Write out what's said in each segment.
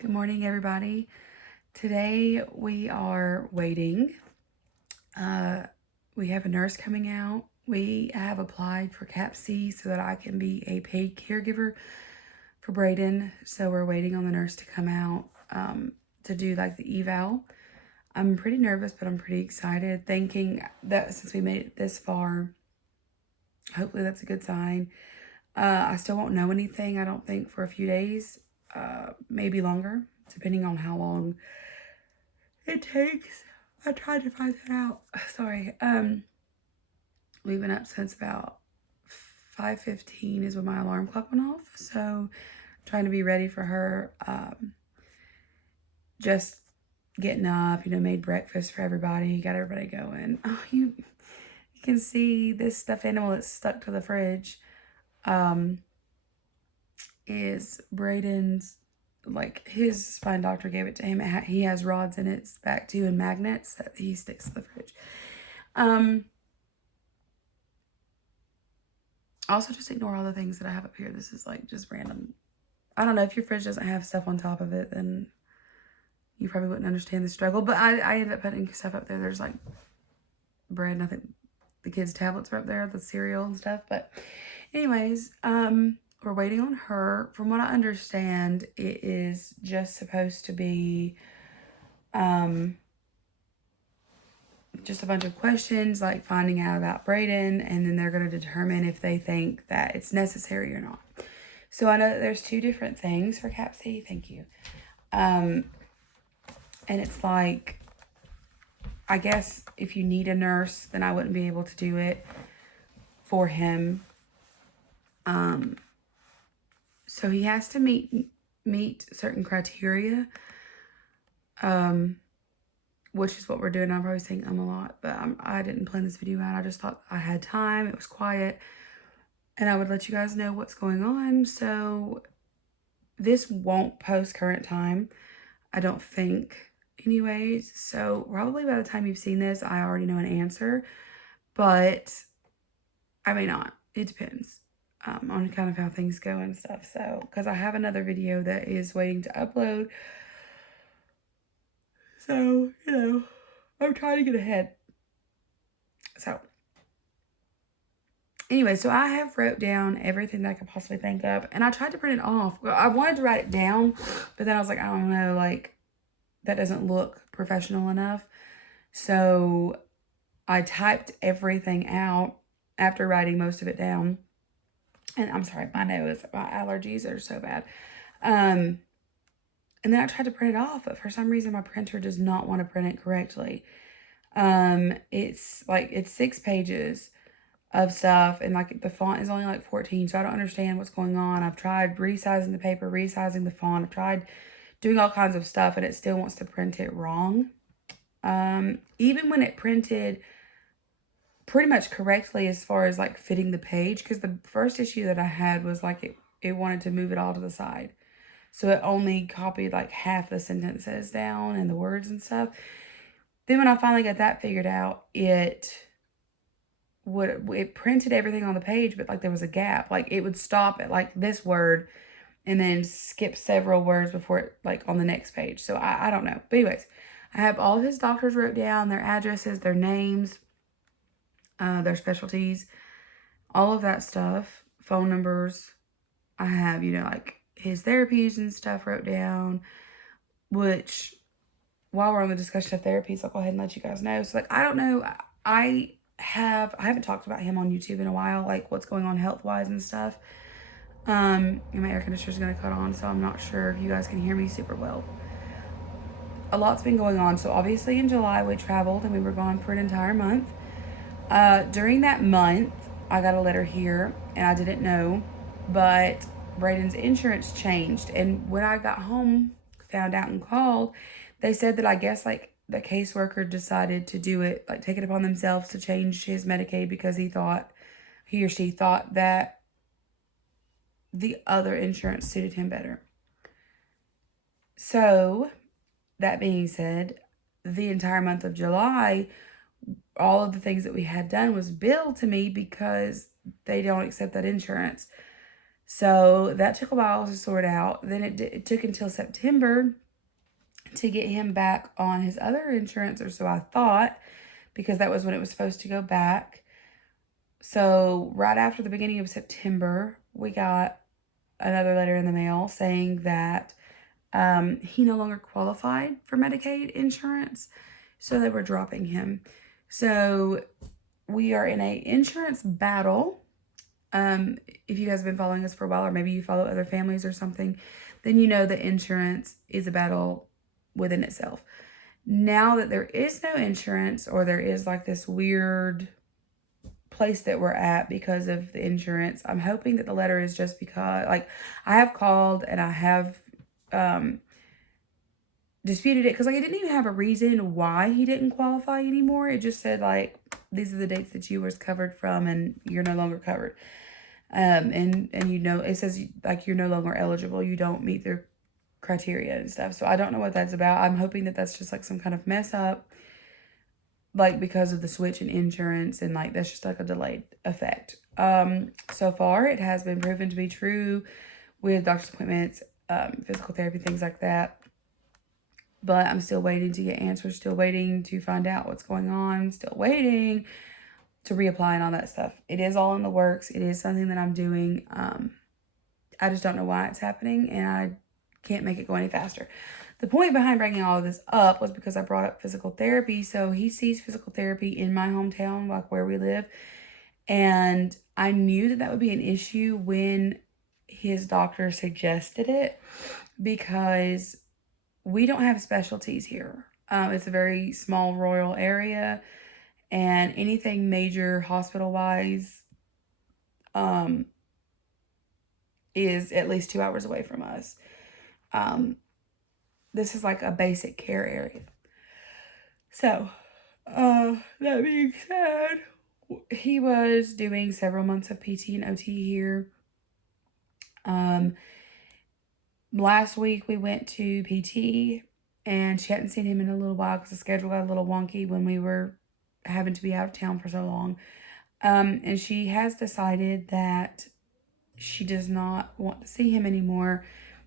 Good morning, everybody. Today we are waiting. We have a nurse coming out. We have applied for CAPC so that I can be a paid caregiver for Braden. So we're waiting on the nurse to come out to do like the eval. I'm pretty nervous, but I'm pretty excited, thinking that since we made it this far, hopefully that's a good sign. I still won't know anything, I don't think, for a few days, maybe longer, depending on how long it takes. I tried to find that out. Sorry. We've been up since about 5:15 is when my alarm clock went off. So trying to be ready for her. Just getting up, made breakfast for everybody, got everybody going. Oh, you can see this stuffed animal that's stuck to the fridge. Is Braden's, like, his spine doctor gave it to him. He has rods in its back too and magnets that he sticks to the fridge. Also, just ignore all the things that I have up here. This is like just random. I don't know, if your fridge doesn't have stuff on top of it, then you probably wouldn't understand the struggle. But I ended up putting stuff up there. There's like bread, and I think the kids' tablets are up there, the cereal and stuff. But anyways, we're waiting on her. From what I understand, it is just supposed to be just a bunch of questions, like finding out about Braden, and then they're going to determine if they think that it's necessary or not. So I know that there's two different things for CAPC. Thank you. And it's like, I guess if you need a nurse, then I wouldn't be able to do it for him. So he has to meet certain criteria, which is what we're doing. I'm probably saying a lot, but I didn't plan this video out. I just thought I had time. It was quiet, and I would let you guys know what's going on. So this won't post current time, I don't think, anyways. So probably by the time you've seen this, I already know an answer, but I may not. It depends on kind of how things go and stuff. So, because I have another video that is waiting to upload. So, I'm trying to get ahead. So, anyway, so I have wrote down everything that I could possibly think of, and I tried to print it off. Well, I wanted to write it down, but then I was like, I don't know, like, that doesn't look professional enough. So I typed everything out after writing most of it down. And I'm sorry, my allergies are so bad. And then I tried to print it off, but for some reason my printer does not want to print it correctly. It's 6 pages of stuff, and like the font is only like 14, so I don't understand what's going on. I've tried resizing the paper, resizing the font. I've tried doing all kinds of stuff, and it still wants to print it wrong. Even when it printed pretty much correctly as far as like fitting the page, because the first issue that I had was like it wanted to move it all to the side. So it only copied like half the sentences down and the words and stuff. Then when I finally got that figured out, it printed everything on the page, but like there was a gap. Like it would stop at like this word and then skip several words before it, like, on the next page. So I don't know. But anyways, I have all of his doctors wrote down, their addresses, their names, their specialties, all of that stuff, phone numbers. I have, like his therapies and stuff wrote down, which while we're on the discussion of therapies, I'll go ahead and let you guys know. So like, I don't know. I haven't talked about him on YouTube in a while, like what's going on health-wise and stuff. And my air conditioner is going to cut on, so I'm not sure if you guys can hear me super well. A lot's been going on. So obviously in July we traveled and we were gone for an entire month. During that month, I got a letter here, and I didn't know, but Braden's insurance changed. And when I got home, found out and called, they said that I guess like the caseworker decided to do it, like take it upon themselves to change his Medicaid because he or she thought that the other insurance suited him better. So that being said, the entire month of July, all of the things that we had done was billed to me because they don't accept that insurance. So that took a while to sort out. Then it took until September to get him back on his other insurance, or so I thought, because that was when it was supposed to go back. So right after the beginning of September, we got another letter in the mail saying that he no longer qualified for Medicaid insurance, so they were dropping him. So we are in a insurance battle. If you guys have been following us for a while, or maybe you follow other families or something, then you know that insurance is a battle within itself. Now that there is no insurance, or there is like this weird place that we're at because of the insurance, I'm hoping that the letter is just because, like, I have called and I have disputed it, because like it didn't even have a reason why he didn't qualify anymore. It just said like, these are the dates that you was covered from and you're no longer covered. And you know, it says like you're no longer eligible, you don't meet their criteria and stuff. So I don't know what that's about. I'm hoping that that's just like some kind of mess up, like because of the switch in insurance, and like that's just like a delayed effect. So far it has been proven to be true with doctor's appointments, physical therapy, things like that. But I'm still waiting to get answers, still waiting to find out what's going on, still waiting to reapply and all that stuff. It is all in the works. It is something that I'm doing. I just don't know why it's happening, and I can't make it go any faster. The point behind bringing all of this up was because I brought up physical therapy. So he sees physical therapy in my hometown, like where we live. And I knew that that would be an issue when his doctor suggested it, because we don't have specialties here. It's a very small rural area, and anything major hospital-wise is at least 2 hours away from us. This is like a basic care area. So, that being said, he was doing several months of PT and OT here. Last week we went to PT, and she hadn't seen him in a little while because the schedule got a little wonky when we were having to be out of town for so long. And she has decided that she does not want to see him anymore,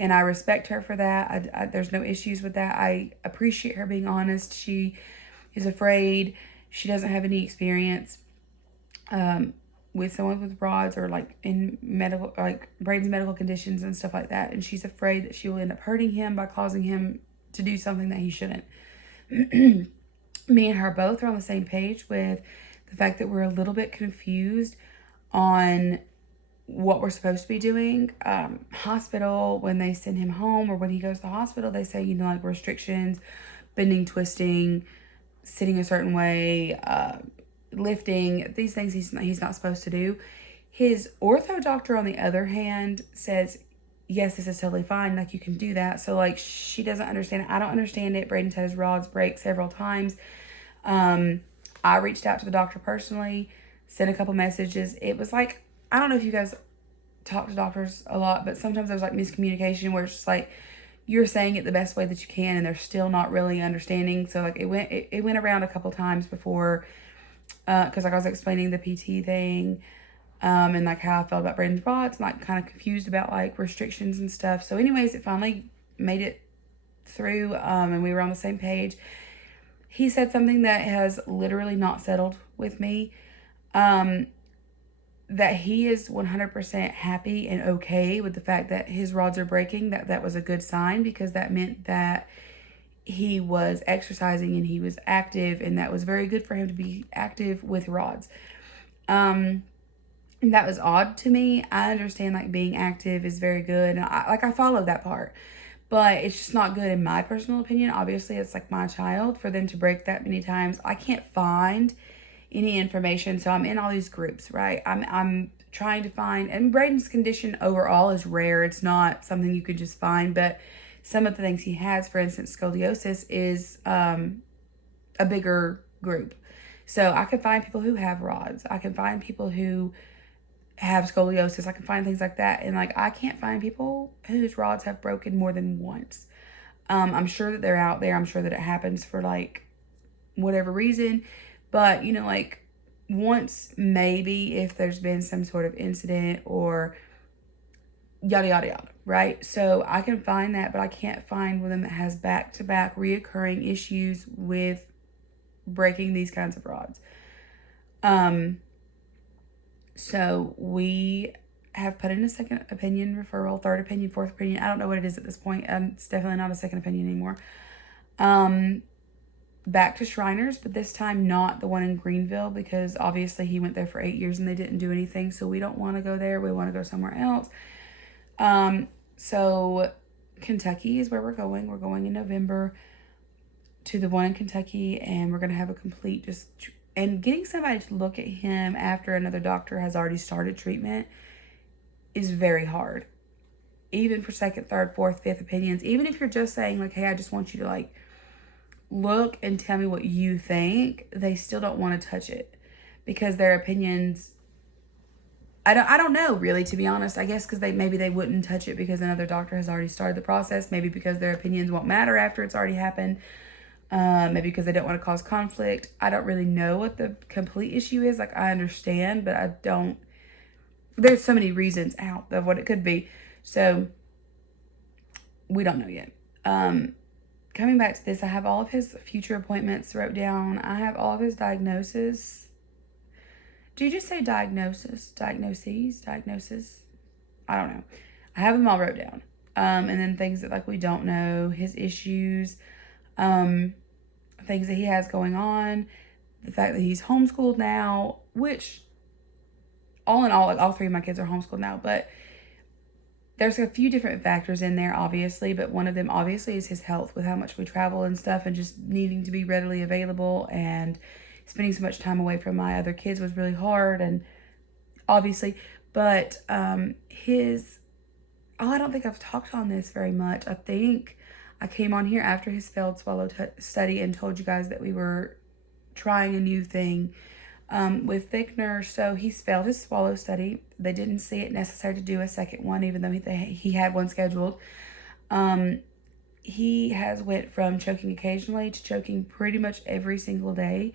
and I respect her for that. There's no issues with that. I appreciate her being honest. She is afraid. She doesn't have any experience with someone with rods, or like in medical, like Braden's medical conditions and stuff like that. And she's afraid that she will end up hurting him by causing him to do something that he shouldn't. Me and her both are on the same page with the fact that we're a little bit confused on what we're supposed to be doing. Hospital, when they send him home or when he goes to the hospital, they say, you know, like restrictions, bending, twisting, sitting a certain way, lifting, these things he's not supposed to do. His ortho doctor, on the other hand, says, yes, this is totally fine. Like, you can do that. So, like, she doesn't understand it. I don't understand it. Braden's had his rods break several times. I reached out to the doctor personally, sent a couple messages. It was like, I don't know if you guys talk to doctors a lot, but sometimes there's like miscommunication where it's just like, you're saying it the best way that you can and they're still not really understanding. So like it went around a couple times before, because like I was explaining the PT thing, and like how I felt about Braden's rods, and like kind of confused about like restrictions and stuff. So anyways, it finally made it through, and we were on the same page. He said something that has literally not settled with me, that he is 100% happy and okay with the fact that his rods are breaking. That was a good sign, because that meant that he was exercising and he was active, and that was very good for him to be active with rods. That was odd to me. I understand like being active is very good, and I follow that part, but it's just not good in my personal opinion. Obviously, it's like my child. For them to break that many times, I can't find any information. So I'm in all these groups, right? I'm trying to find, and Braden's condition overall is rare. It's not something you could just find, but some of the things he has, for instance, scoliosis, is a bigger group. So I can find people who have rods. I can find people who have scoliosis. I can find things like that. And like, I can't find people whose rods have broken more than once. I'm sure that they're out there. I'm sure that it happens for like whatever reason. But, you know, like once maybe, if there's been some sort of incident or yada, yada, yada, right? So I can find that, but I can't find one that has back-to-back reoccurring issues with breaking these kinds of rods. So we have put in a second opinion referral, third opinion, fourth opinion. I don't know what it is at this point. It's definitely not a second opinion anymore. Back to Shriners, but this time not the one in Greenville, because obviously he went there for 8 years and they didn't do anything. So we don't want to go there. We want to go somewhere else. So Kentucky is where we're going. We're going in November to the one in Kentucky, and we're going to have a complete and getting somebody to look at him after another doctor has already started treatment is very hard. Even for second, third, fourth, fifth opinions, even if you're just saying like, hey, I just want you to like look and tell me what you think, they still don't want to touch it because their opinions, I don't know really, to be honest. I guess because maybe they wouldn't touch it because another doctor has already started the process. Maybe because their opinions won't matter after it's already happened. Maybe because they don't want to cause conflict. I don't really know what the complete issue is. Like, I understand, but I don't. There's so many reasons out of what it could be. So we don't know yet. Coming back to this, I have all of his future appointments wrote down. I have all of his diagnoses. Do you just say diagnosis? Diagnoses? Diagnosis? I don't know. I have them all wrote down. And then things that like we don't know, his issues, things that he has going on, the fact that he's homeschooled now, which all in all, like all three of my kids are homeschooled now, but there's a few different factors in there, obviously, but one of them obviously is his health with how much we travel and stuff and just needing to be readily available, and spending so much time away from my other kids was really hard, and obviously, but I don't think I've talked on this very much. I think I came on here after his failed swallow study and told you guys that we were trying a new thing with thickener. So he's failed his swallow study. They didn't see it necessary to do a second one, even though he had one scheduled. He has went from choking occasionally to choking pretty much every single day.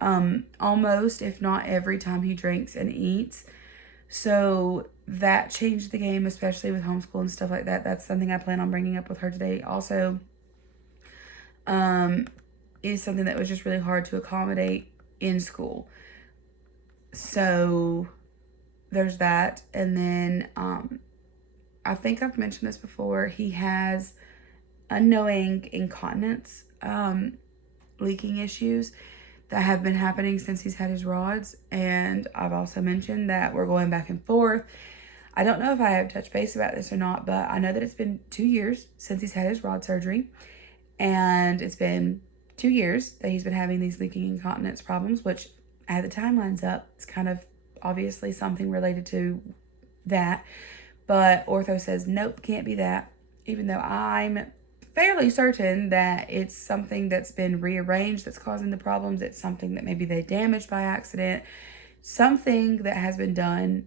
Almost, if not every time he drinks and eats. So that changed the game, especially with homeschool and stuff like that. That's something I plan on bringing up with her today. Also, is something that was just really hard to accommodate in school. So there's that. And then I think I've mentioned this before. He has unknowing incontinence, leaking issues that have been happening since he's had his rods. And I've also mentioned that we're going back and forth. I don't know if I have touched base about this or not, but I know that it's been 2 years since he's had his rod surgery. And it's been 2 years that he's been having these leaking incontinence problems, which I had the timelines up. It's kind of obviously something related to that. But ortho says, nope, can't be that. Even though I'm fairly certain that it's something that's been rearranged that's causing the problems. It's something that maybe they damaged by accident. Something that has been done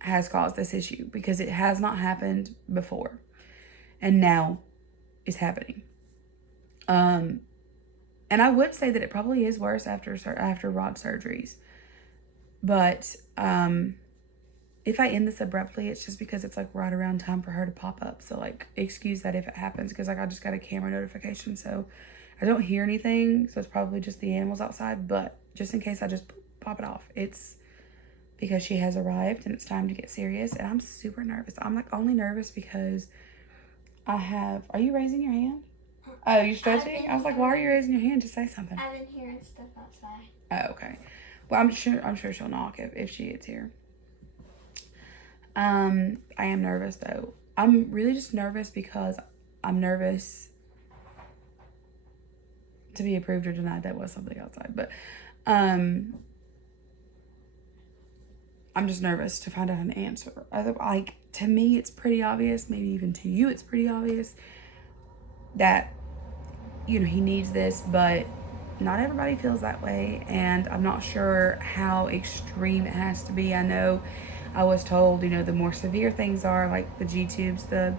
has caused this issue because it has not happened before. And now it's happening. And I would say that it probably is worse after rod surgeries. But if I end this abruptly, it's just because it's like right around time for her to pop up. So like, excuse that if it happens, because like I just got a camera notification, so I don't hear anything. So it's probably just the animals outside. But just in case I just pop it off, it's because she has arrived and it's time to get serious. And I'm super nervous. I'm like only nervous because I have. Are you raising your hand? Oh, you're stretching? I was like, why are you raising your hand to say something? I've been hearing stuff outside. Oh, okay. Well, I'm sure she'll knock if she gets here. I am nervous though. I'm really just nervous because I'm nervous to be approved or denied. That was something outside, but I'm just nervous to find out an answer. Like, to me, it's pretty obvious. Maybe even to you, it's pretty obvious that, you know, he needs this, but not everybody feels that way. And I'm not sure how extreme it has to be. I know I was told, you know, the more severe things are, like the G-tubes, the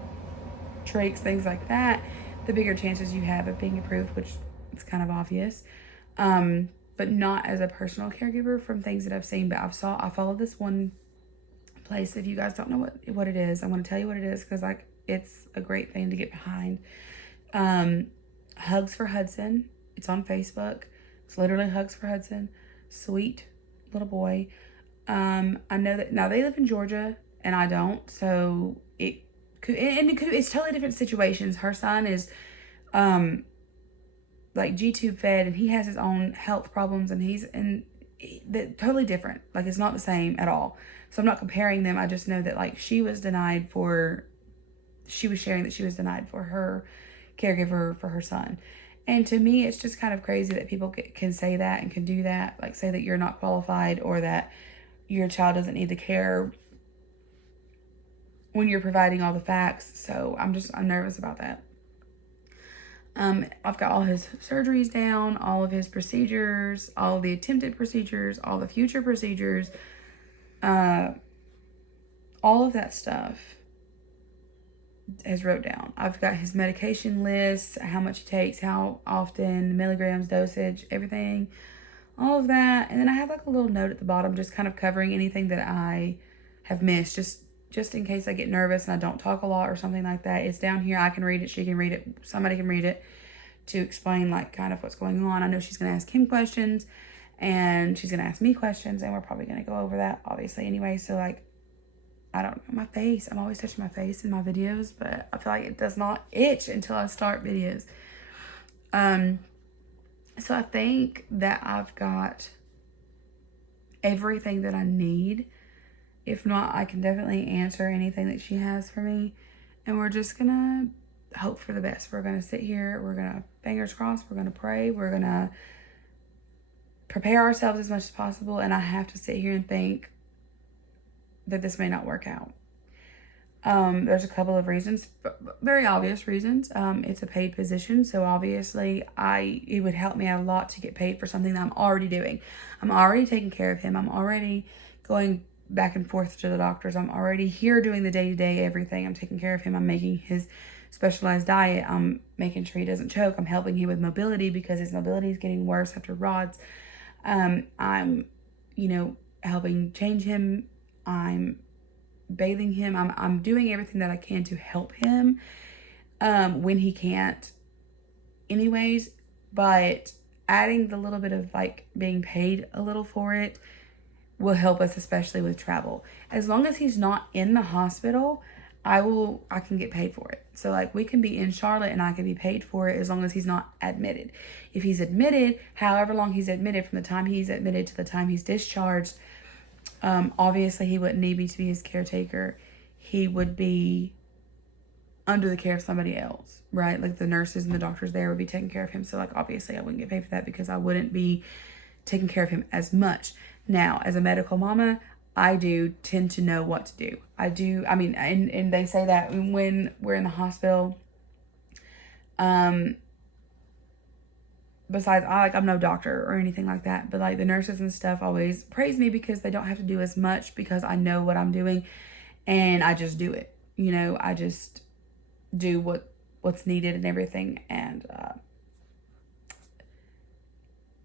trachs, things like that, the bigger chances you have of being approved, which is kind of obvious. But not as a personal caregiver from things that I've seen. But I followed this one place. If you guys don't know what it is, I want to tell you what it is because like it's a great thing to get behind. Hugs for Hudson. It's on Facebook. It's literally Hugs for Hudson. Sweet little boy. I know that now they live in Georgia and I don't, so it's totally different situations. Her son is like G-tube fed and he has his own health problems and totally different. Like it's not the same at all. So I'm not comparing them. I just know that like she was sharing that she was denied for her caregiver for her son. And to me, it's just kind of crazy that people can say that and can do that. Like say that you're not qualified or that your child doesn't need the care when you're providing all the facts. So I'm nervous about that. I've got all his surgeries down, all of his procedures, all of the attempted procedures, all the future procedures, all of that stuff is wrote down. I've got his medication list, how much he takes, how often, milligrams, dosage, everything, all of that. And then I have like a little note at the bottom just kind of covering anything that I have missed, just in case I get nervous and I don't talk a lot or something like that. It's down here. I can read it. She can read it. Somebody can read it to explain like kind of what's going on. I know she's going to ask him questions and she's going to ask me questions and we're probably going to go over that obviously anyway. So like, I don't know, my face. I'm always touching my face in my videos, but I feel like it does not itch until I start videos. So I think that I've got everything that I need. If not, I can definitely answer anything that she has for me. And we're just gonna hope for the best. We're gonna sit here, we're gonna fingers crossed, we're gonna pray, we're gonna prepare ourselves as much as possible. And I have to sit here and think that this may not work out. There's a couple of reasons, very obvious reasons. It's a paid position, so obviously it would help me out a lot to get paid for something that I'm already doing. I'm already taking care of him. I'm already going back and forth to the doctors. I'm already here doing the day-to-day everything. I'm taking care of him. I'm making his specialized diet. I'm making sure he doesn't choke. I'm helping him with mobility because his mobility is getting worse after rods. I'm, helping change him. I'm bathing him. I'm doing everything that I can to help him when he can't anyways, but adding the little bit of like being paid a little for it will help us, especially with travel. As long as he's not in the hospital, I can get paid for it. So like we can be in Charlotte and I can be paid for it as long as he's not admitted. If he's admitted, however long he's admitted, from the time he's admitted to the time he's discharged, obviously he wouldn't need me to be his caretaker. He would be under the care of somebody else, right? Like the nurses and the doctors there would be taking care of him. So like obviously I wouldn't get paid for that because I wouldn't be taking care of him as much. Now, as a medical mama, I do tend to know what to do. And they say that when we're in the hospital, besides I'm no doctor or anything like that, but like the nurses and stuff always praise me because they don't have to do as much because I know what I'm doing and I just do it. I just do what's needed and everything. And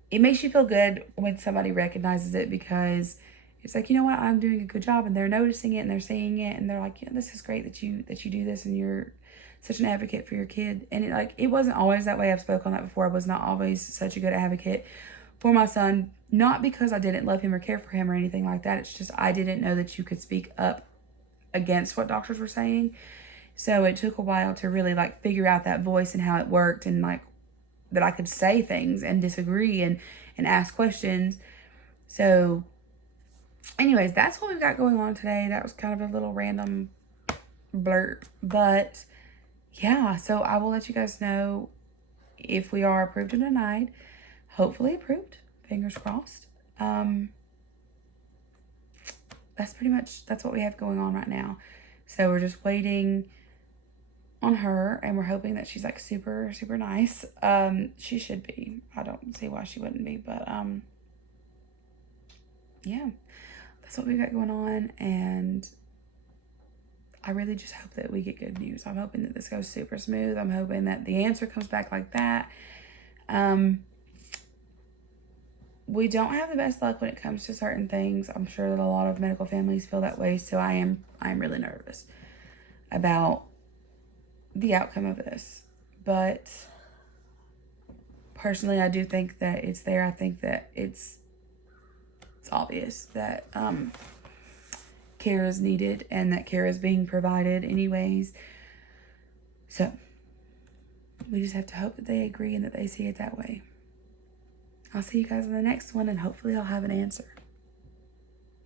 it makes you feel good when somebody recognizes it because it's like, you know what, I'm doing a good job and they're noticing it and they're seeing it and they're like, yeah, this is great that you do this and you're such an advocate for your kid. And it wasn't always that way. I've spoken on that before. I was not always such a good advocate for my son, not because I didn't love him or care for him or anything like that. It's just I didn't know that you could speak up against what doctors were saying. So it took a while to really like figure out that voice and how it worked and like that I could say things and disagree and ask questions. So anyways, that's what we've got going on today. That was kind of a little random blurt, but yeah, so I will let you guys know if we are approved or denied. Hopefully approved, fingers crossed. That's what we have going on right now. So we're just waiting on her and we're hoping that she's like super, super nice. She should be. I don't see why she wouldn't be, but yeah, that's what we got going on. And I really just hope that we get good news. I'm hoping that this goes super smooth. I'm hoping that the answer comes back like that. we don't have the best luck when it comes to certain things. I'm sure that a lot of medical families feel that way. So I'm really nervous about the outcome of this. But personally, I do think that it's there. I think that it's obvious that care is needed and that care is being provided anyways. So we just have to hope that they agree and that they see it that way. I'll see you guys in the next one, and hopefully I'll have an answer.